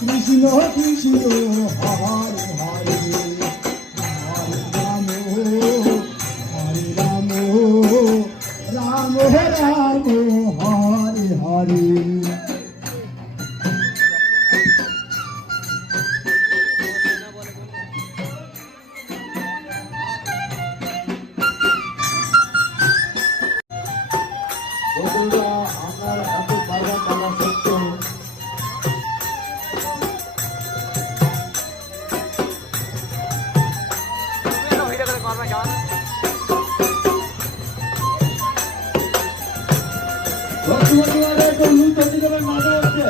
কৃষ্ণ কৃষ্ণ হরে হরে রাম রাম রাম রাম হরে হরে বন্ধুরা আমার এত বাবা বলা সত্ত্বেও বর্তমানে বন্ধু তৈরি করে মাঝে হচ্ছে